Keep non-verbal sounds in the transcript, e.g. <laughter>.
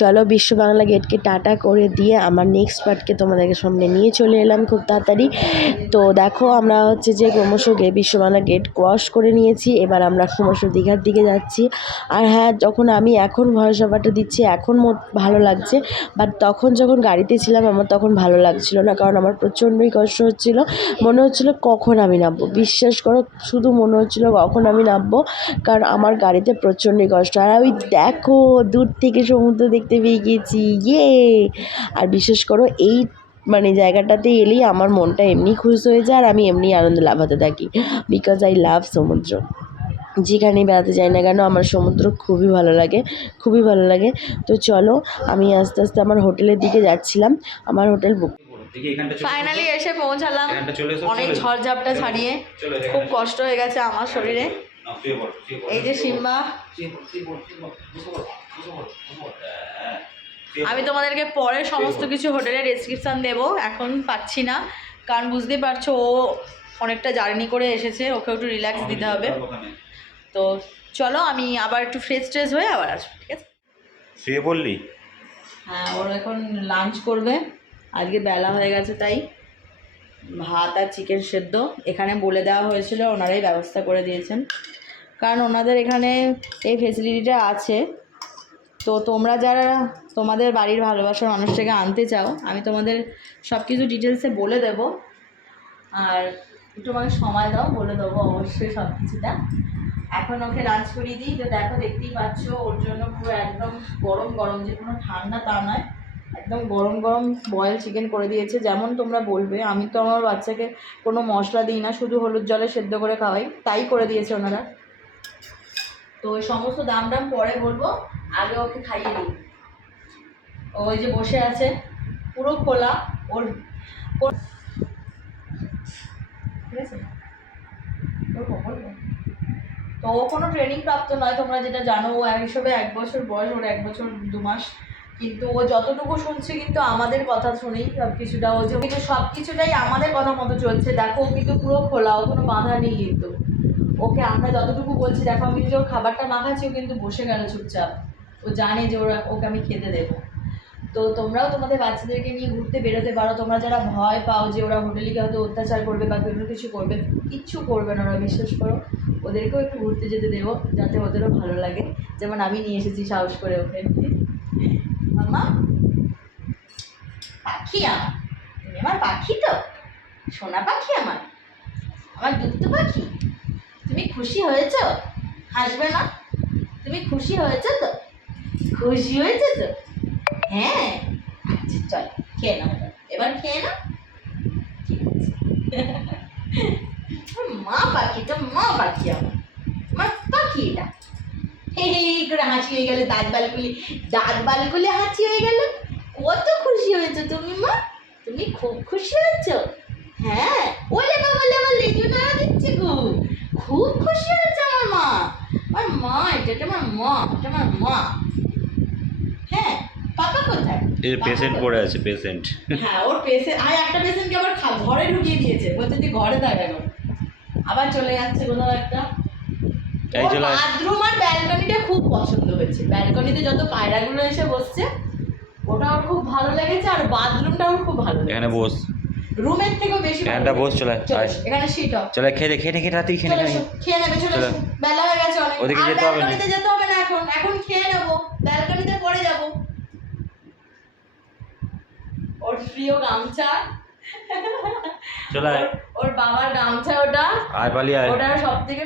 চলো বিশ্ব বাংলা গেটকে টাটা করে দিয়ে আমার নেক্সট পার্টকে তোমাদেরকে সামনে নিয়ে চলে এলাম খুব তাড়াতাড়ি। তো দেখো আমরা হচ্ছে যে ক্রমশ গে বিশ্ব বাংলা গেট ক্রস করে নিয়েছি, এবার আমরা ক্রমশ দীঘার দিকে যাচ্ছি। আর হ্যাঁ যখন আমি এখন ভয়েস ওভারটা দিচ্ছি, এখন ভালো লাগছে বাট তখন যখন গাড়িতে ছিলাম আমার তখন ভালো লাগছিল না, কারণ আমার প্রচণ্ডই কষ্ট হচ্ছিল। মনে হচ্ছিল কখন আমি নামবো? বিশ্বাস করো, শুধু মনে হচ্ছিল কখন আমি নামবো, কারণ আমার গাড়িতে প্রচণ্ডই কষ্ট। আর ওই দেখো, দূর থেকে সমুদ্র দেখতে পেয়ে গেছি ইয়ে। আর বিশেষ করো এই মানে জায়গাটাতে এলেই আমার মনটা এমনি খুশ হয়ে যায় আর আমি এমনি আনন্দ লাভাতে থাকি। বিকজ আই লাভ সমুদ্র। যেখানেই বেড়াতে যাই না কেন আমার সমুদ্র খুবই ভালো লাগে খুবই ভালো লাগে। তো চলো আমি আস্তে আস্তে আমার হোটেলের দিকে যাচ্ছিলাম। আমার হোটেল বুক ফাইনালি এসে। পৌঁছালাম। অনেক। ঝড়ঝাপটা ছাড়িয়ে। খুব কষ্ট হয়ে গেছে আমার শরীরে। এই যে সিম্বা আমি তোমাদেরকে পরে সমস্ত কিছু হোটেলের ডেসক্রিপশান দেবো এখন পাচ্ছি না। কারণ বুঝতেই পারছ ও অনেকটা জার্নি করে এসেছে ওকে একটু রিল্যাক্স দিতে হবে। তো চলো আমি আবার একটু ফ্রেশ ট্রেশ হয়ে আবার আসব ঠিক আছে? শুয়ে পড়লি? হ্যাঁ ওর এখন লাঞ্চ করবে আজকে বেলা হয়ে গেছে তাই। ভাত আর চিকেন সেদ্ধ। এখানে বলে দেওয়া হয়েছিল, ওনারাই ব্যবস্থা করে দিয়েছেন। কারণ ওনাদের এখানে এই ফেসিলিটিটা আছে। তো তোমরা যারা তোমাদের বাড়ির ভালোবাসার মানুষটাকে আনতে চাও, আমি তোমাদের সব কিছু ডিটেলসে বলে দেব। আর একটু আমাকে সময় দাও, বলে দেবো অবশ্যই সব কিছুটা এখন ওকে লাঞ্চ করিয়ে দিই। তো দেখো, দেখতেই পাচ্ছ, ওর জন্য পুরো একদম গরম গরম যে কোনো ঠান্ডা তা নয়। একদম গরম গরম বয়েল চিকেন করে দিয়েছে। যেমন তোমরা বলবে, আমি তো আমার বাচ্চাকে কোনো মশলা দিই না, শুধু হলুদ জলে সেদ্ধ করে খাওয়াই, তাই করে দিয়েছে ওনারা। তো ওই সমস্ত দাম দাম পরে বলব, আগে ওকে খাইয়ে দিই। ওই যে বসে আছে, পুরো খোলা, ওর। তো ও কোনো ট্রেনিং প্রাপ্ত নয়, তোমরা যেটা জানো, ও হিসেবে এক বছর বয়স, ওর এক বছর দু মাস। কিন্তু ও যতটুকু শুনছে কিন্তু আমাদের কথা শুনেই সব কিছুটা, ও যে কিন্তু সব কিছুটাই আমাদের কথা মতো চলছে। দেখো, ও কিন্তু পুরো খোলা, ও কোনো বাধা নেই কিন্তু। ওকে আমরা যতটুকু বলছি, দেখো, আমি যে ওর খাবারটা মাখাচ্ছি ও কিন্তু বসে গেল চুপচাপ। ও জানে যে ওরা, ওকে আমি খেতে দেবো। তো তোমরাও তোমাদের বাচ্চাদেরকে নিয়ে ঘুরতে বেরোতে পারো। তোমরা যারা ভয় পাও যে ওরা হোটেলে গিয়ে হয়তো অত্যাচার করবে বা কোনো কিছু করবে, কিচ্ছু করবে না, ওরা বিশ্বাস করো। ওদেরকেও একটু ঘুরতে যেতে দেবো, যাতে ওদেরও ভালো লাগে। যেমন আমি নিয়ে এসেছি সাহস করে ওকে। মামা পাখি আমার। তুমি আমার পাখি তো? সোনা পাখি আমার। আমার দুধ পাখি। তুমি খুশি হয়েছো? হাসবে না? তুমি খুশি হয়েছো তো? খুশি হয়েছে তো? হ্যাঁ। আচ্ছা চল, খেয়ে নাও এবার। খেয়ে নাও। ঠিক আছে। <laughs> মা পাখি তো, মা পাখি আমার। করে হাসি হয়ে গেল দাঁত বালগুলি দাঁত বালগুলি হাসি হয়ে গেল। কত খুশি হয়েছো তুমি মা? তুমি খুব খুশি হয়েছো? হ্যাঁ ওলে বাবা আমার লেজু নাড়া দিচ্ছে গো। খুব খুশি হয়েছে আমার মা। আমার মা এটা আমার মা এটা আমার মা। হ্যাঁ পাপা কোথায়? এই পেশেন্ট? পড়ে আছে পেশেন্ট হ্যাঁ ওর পেশেন্ট আর একটা পেশেন্টকে আবার ঘরে ঢুকিয়ে দিয়েছে। বলছে তুই ঘরে থাক এখন আবার চলে যাচ্ছে কোথাও একটা। এই চলে বাথরুম আর ব্যালকনিটা খুব পছন্দ হয়েছে। ব্যালকনিতে যত পায়রাগুলো এসে বসছে ওটা ওর খুব ভালো লেগেছে আর বাথরুমটা ওর খুব ভালো এখানে বস। রুমের থেকেও বেশি এখানটা বস। চলে এখানে সিট চলে খেয়ে দে খেয়ে দে খেয়ে খেয়ে নে খেয়ে নেবে চলে। বেলা হয়ে গেছে অনেক। ওদিকে যেতে হবে না। যেতে হবে না এখন। এখন খেয়ে নেব। ব্যালকনিতে পরে যাব। ওর প্রিয় গামছা। চলে ওর- বাবার গামছা ওটা। আয় পালি আয়। ওটা সব থেকে